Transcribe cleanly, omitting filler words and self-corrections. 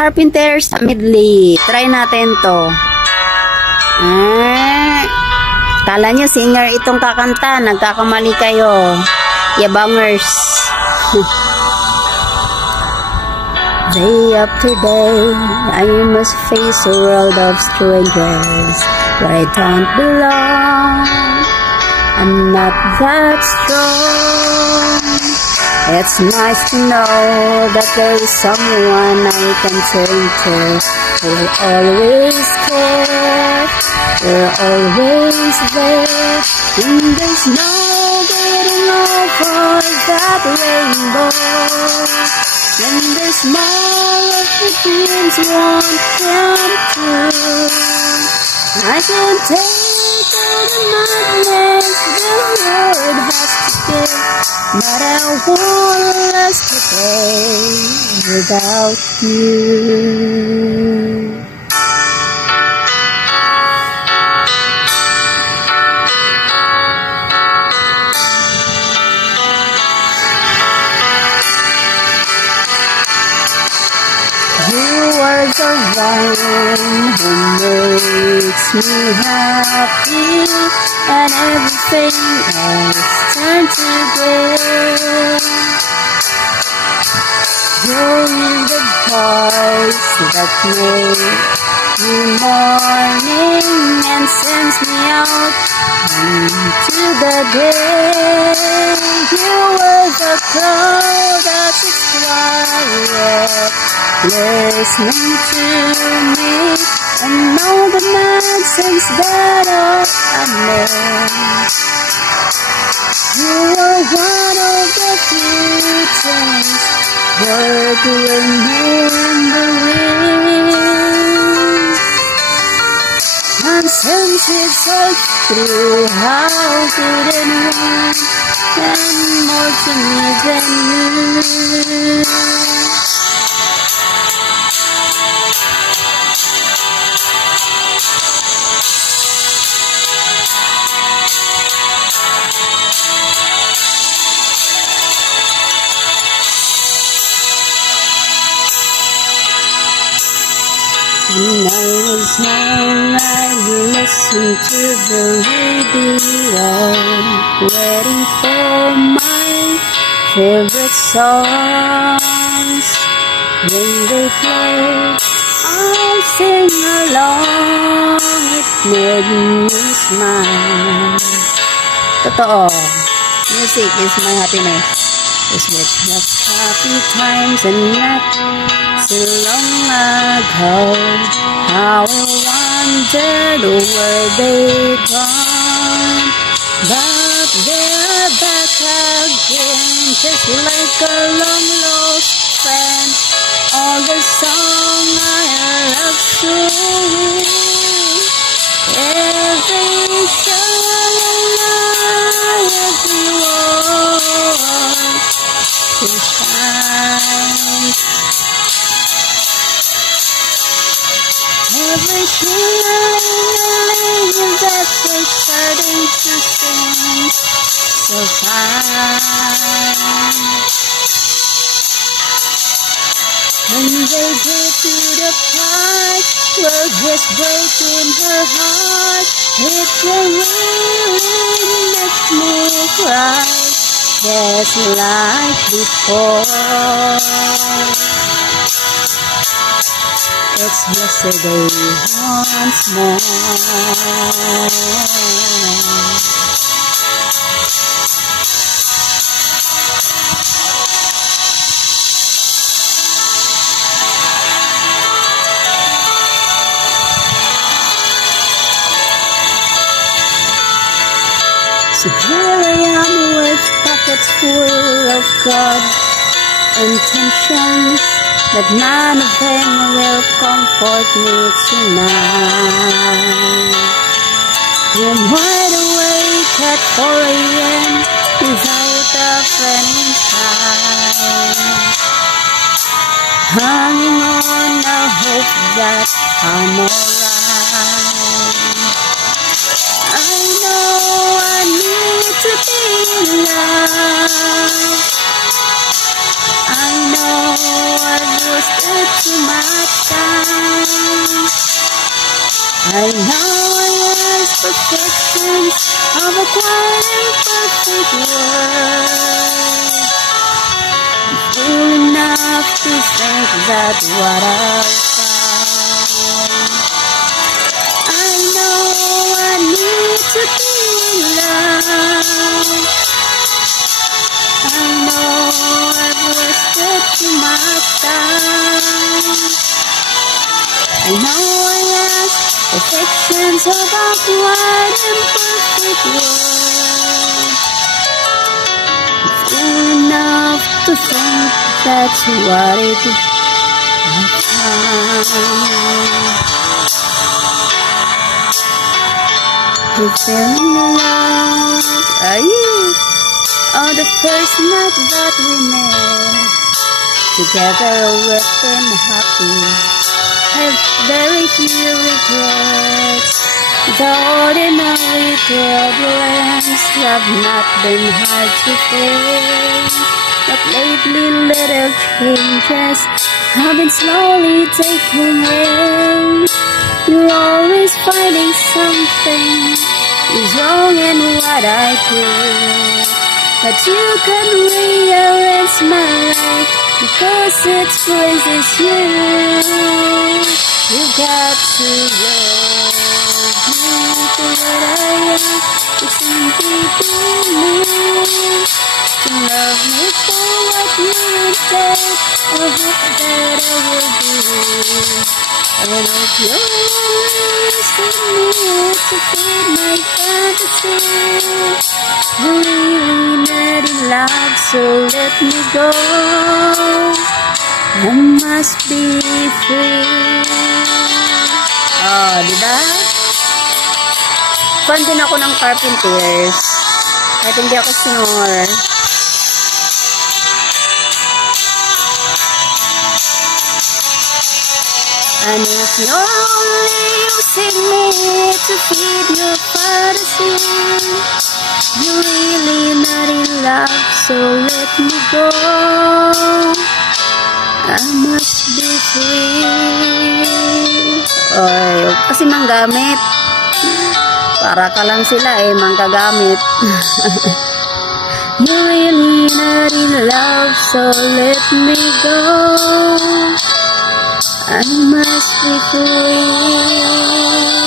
Carpenters medley. Try natin to. Kala nyo singer itong kakanta. Nagkakamali kayo. Yabangers. Day after day, I must face a world of strangers where I don't belong. I'm not that strong. It's nice to know that there is someone I can turn to who will always care. We're always there, and there's no getting over that rainbow. And there's more of the dreams won't come true. I can take all the madness the world has to give, but I won't last today without you. The one who makes me happy, and everything else turns to gray. You're the voice that makes me morning and sends me out into the day. You were the crow that is quiet, listening to me, and all the nonsense that I made. You were one of the few things worth remembering. And since it's all through, how good and one, and more to me than you. When I was young, I'd listen to the radio, waiting for my favorite songs. When they play, I'd sing along. It made me smile. Totoo, music is my happiness. It's with the happy times and not so long ago. How I wondered where they'd gone, but they're back again, just like a long lost friend. All the song I love so well, every song every word to shine. Every feeling that they're starting to sing so fine. When they get to the part where it's breaking her heart, it can really make me cry, just like before. It's yesterday once more. So here I am with pockets full of good intentions, but none of them will comfort me tonight. I'm wide awake at 4 a.m. without a friend inside, hanging on a hope that I'm alright. I know I need to be loved. I know I've wasted too much I know I ask perfection of a quiet and perfect world. I'm fool enough to think that's what I'll find. I know I need to be in love. I know I've wasted too much time. I know I ask perfections about what imperfect world. I'm fool enough to think that's what it is. We fell in love, are you? On the first night that we met, together we've been happy, have very few regrets. The ordinary problems have not been hard to face, but lately little changes have been slowly taking place. You're always finding something is wrong in what I do, but you can rearrange my life because it pleases you. You got to love me for what I am. It's simply me to love me for what you intend. I hope that I will do. And I hope you'll listen me to feed my fantasy. You really not in love, so let me go. I must be free. Oh, diba? Fan din ako ng Carpenters. Kahit hindi ako singer. And if you're only using me to feed your fantasy, you're really not in love, so let me go. I must be free. Oy, huwag kasi manggamit. Para ka lang sila mangkagamit. You're really not in love, so let me go. I must be free.